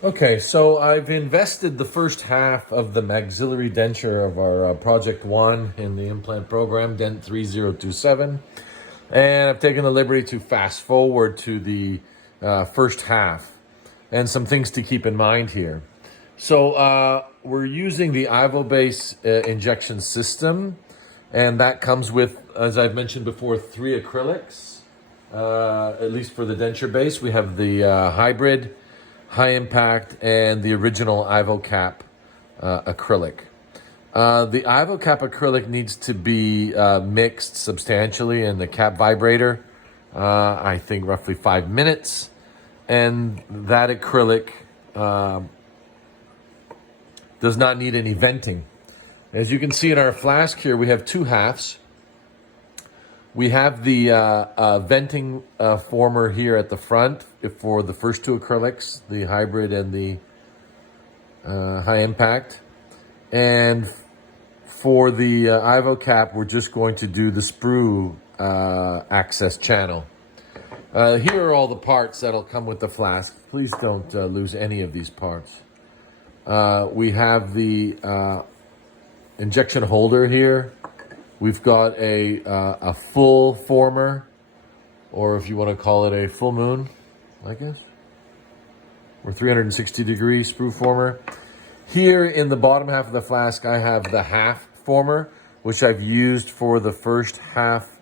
Okay, so I've invested the first half of the maxillary denture of our Project 1 in the implant program, DENT 3027. And I've taken the liberty to fast forward to the first half and some things to keep in mind here. So we're using the Ivobase injection system, and that comes with, as I've mentioned before, 3 acrylics, at least for the denture base. We have the hybrid, high impact, and the original Ivocap acrylic. The Ivocap acrylic needs to be mixed substantially in the cap vibrator, I think roughly 5 minutes. And that acrylic does not need any venting. As you can see in our flask here, we have 2 halves. We have the venting former here at the front for the first 2 acrylics, the hybrid and the high impact. And for the Ivocap, we're just going to do the sprue access channel. Here are all the parts that'll come with the flask. Please don't lose any of these parts. We have the injection holder here. We've got a full former, or if you want to call it a full moon, I guess, or 360-degree sprue former. Here in the bottom half of the flask, I have the half former, which I've used for the first half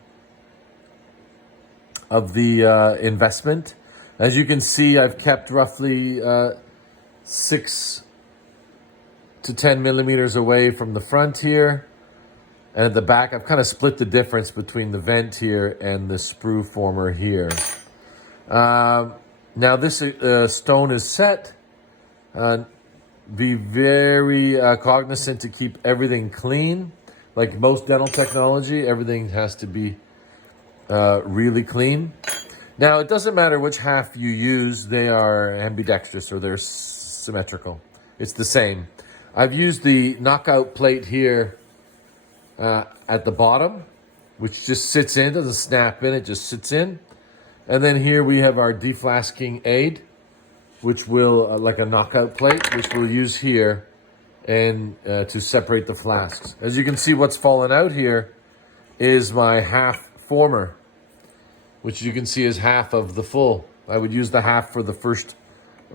of the investment. As you can see, I've kept roughly 6 to 10 millimeters away from the front here. And at the back, I've kind of split the difference between the vent here and the sprue former here. Now this stone is set. Be very cognizant to keep everything clean. Like most dental technology, everything has to be really clean. Now, it doesn't matter which half you use. They are ambidextrous or they're symmetrical. It's the same. I've used the knockout plate here at the bottom, which just sits in, doesn't snap in, it just sits in. And then here we have our deflasking aid, which will, like a knockout plate, which we'll use here and to separate the flasks. As you can see, what's fallen out here is my half former, which you can see is half of the full. I would use the half for the first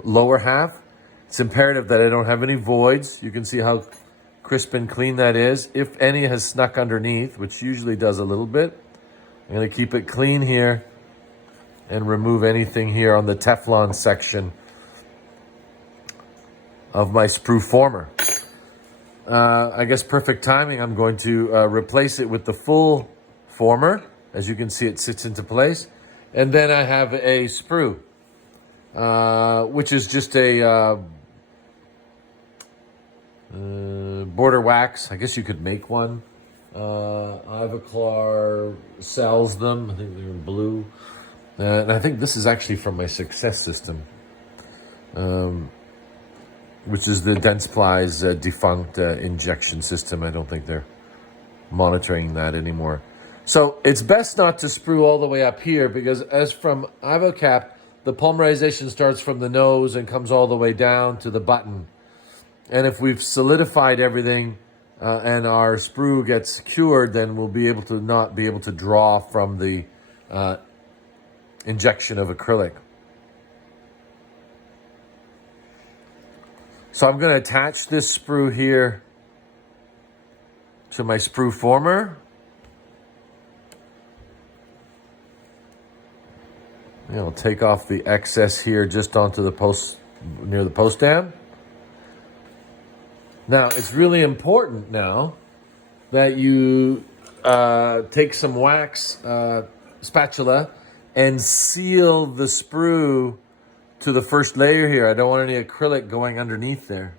lower half. It's imperative that I don't have any voids. You can see how crisp and clean that is. If any has snuck underneath, which usually does a little bit, I'm going to keep it clean here and remove anything here on the Teflon section of my sprue former. I guess perfect timing, I'm going to replace it with the full former. As you can see, it sits into place. And then I have a sprue, which is just a border wax. I guess you could make one. Ivoclar sells them. I think they're in blue. And I think this is actually from my Success system, which is the Dentsply's defunct injection system. I don't think they're monitoring that anymore. So it's best not to sprue all the way up here, because as from Ivocap, the polymerization starts from the nose and comes all the way down to the button. And if we've solidified everything and our sprue gets cured, then we'll be able to not be able to draw from the injection of acrylic. So I'm going to attach this sprue here to my sprue former. I'll take off the excess here just onto the post, near the post dam. Now, it's really important now that you take some wax spatula and seal the sprue to the first layer here. I don't want any acrylic going underneath there.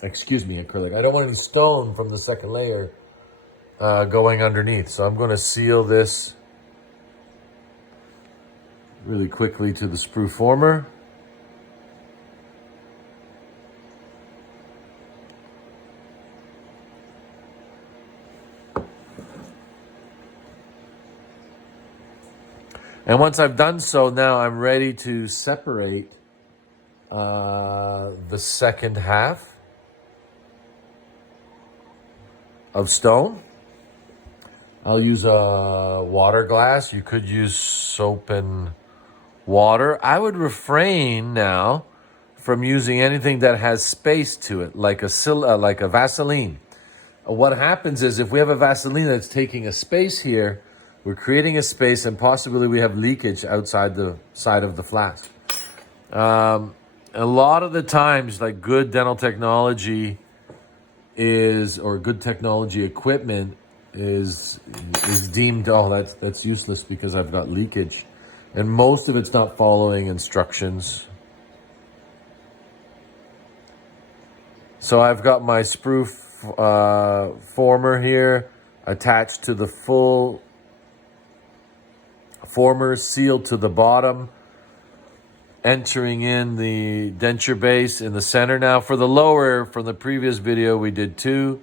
Excuse me, acrylic. I don't want any stone from the second layer going underneath. So I'm going to seal this really quickly to the sprue former. And once I've done so, now I'm ready to separate the second half of stone. I'll use a water glass. You could use soap and water. I would refrain now from using anything that has space to it, like a Vaseline. What happens is if we have a Vaseline that's taking a space here, we're creating a space and possibly we have leakage outside the side of the flask. A lot of the times, like good dental technology or good technology equipment is deemed, oh, that's useless because I've got leakage. And most of it's not following instructions. So I've got my sprue former here attached to the full former, sealed to the bottom, entering in the denture base in the center. Now for the lower, from the previous video, we did 2.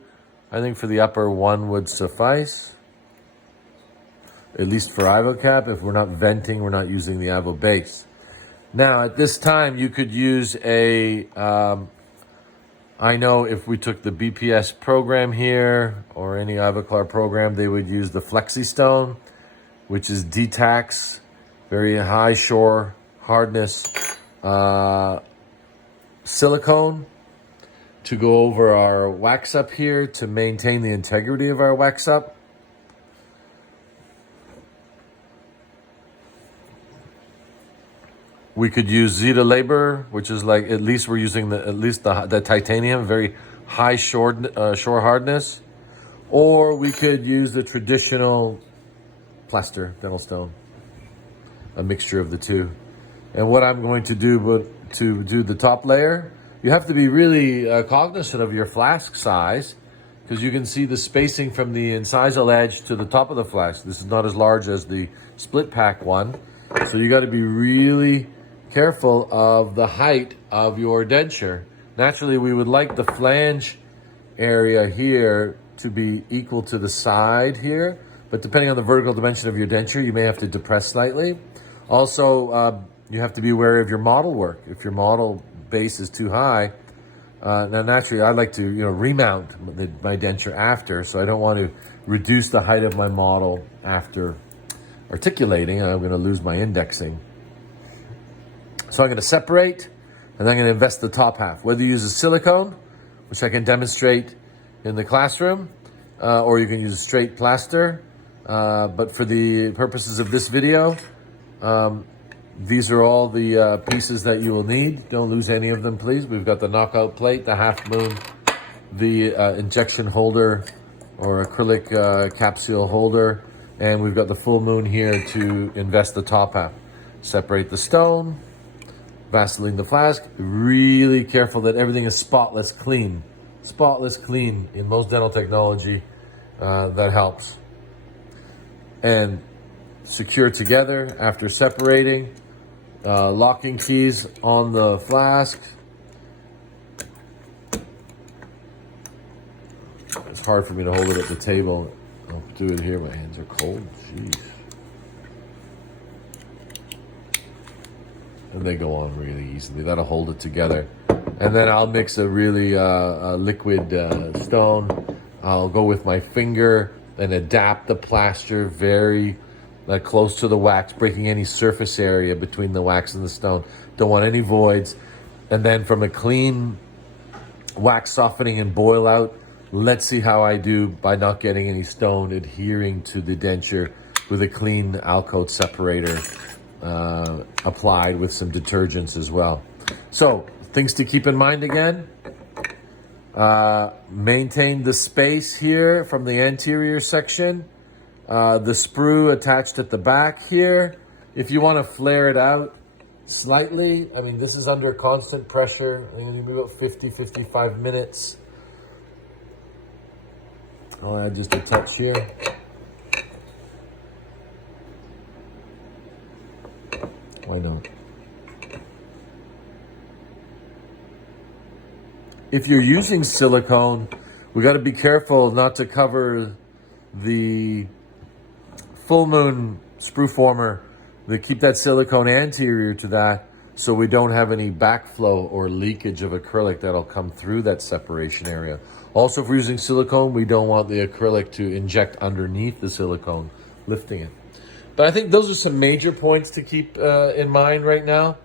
I think for the upper, 1 would suffice. At least for Ivocap. If we're not venting, we're not using the Ivobase. Now at this time, you could use a, I know if we took the BPS program here or any Ivoclar program, they would use the Flexi Stone, which is Detax, very high shore hardness silicone to go over our wax up here to maintain the integrity of our wax up. We could use Zeta Labor, which is like, at least we're using the titanium, very high shore hardness. Or we could use the traditional plaster dental stone, a mixture of the two. And what I'm going to do to do the top layer, you have to be really cognizant of your flask size, because you can see the spacing from the incisal edge to the top of the flask. This is not as large as the split pack one. So you got to be really careful of the height of your denture. Naturally, we would like the flange area here to be equal to the side here, but depending on the vertical dimension of your denture, you may have to depress slightly. Also, you have to be aware of your model work. If your model base is too high, now naturally I like to remount my denture after, so I don't want to reduce the height of my model after articulating, and I'm going to lose my indexing. So I'm going to separate, and then I'm going to invest the top half. Whether you use a silicone, which I can demonstrate in the classroom, or you can use a straight plaster. But for the purposes of this video, these are all the pieces that you will need. Don't lose any of them, please. We've got the knockout plate, the half moon, the injection holder or acrylic capsule holder, and we've got the full moon here to invest the top half. Separate the stone, Vaseline the flask. Really careful that everything is spotless clean. Spotless clean in most dental technology, that helps. And secure together after separating. Locking keys on the flask. It's hard for me to hold it at the table. I'll do it here. My hands are cold. Jeez. And they go on really easily. That'll hold it together. And then I'll mix a really liquid stone. I'll go with my finger and adapt the plaster very close to the wax, breaking any surface area between the wax and the stone. Don't want any voids. And then from a clean wax softening and boil out, let's see how I do by not getting any stone adhering to the denture with a clean Alcoat separator applied with some detergents as well. So things to keep in mind again. Maintain the space here from the anterior section. The sprue attached at the back here. If you want to flare it out slightly, I mean, this is under constant pressure. I think maybe about 50-55 minutes. I'll add just a touch here. Why not? If you're using silicone, we got to be careful not to cover the full moon sprue former. They keep that silicone anterior to that so we don't have any backflow or leakage of acrylic that'll come through that separation area. Also, if we're using silicone, we don't want the acrylic to inject underneath the silicone, lifting it. But I think those are some major points to keep in mind right now.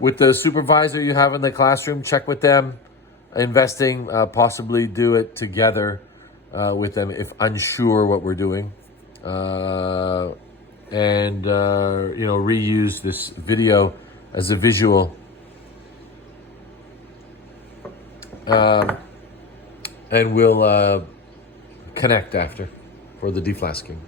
With the supervisor you have in the classroom, check with them. Investing, possibly do it together with them if unsure what we're doing. And reuse this video as a visual. And we'll connect after for the deflasking.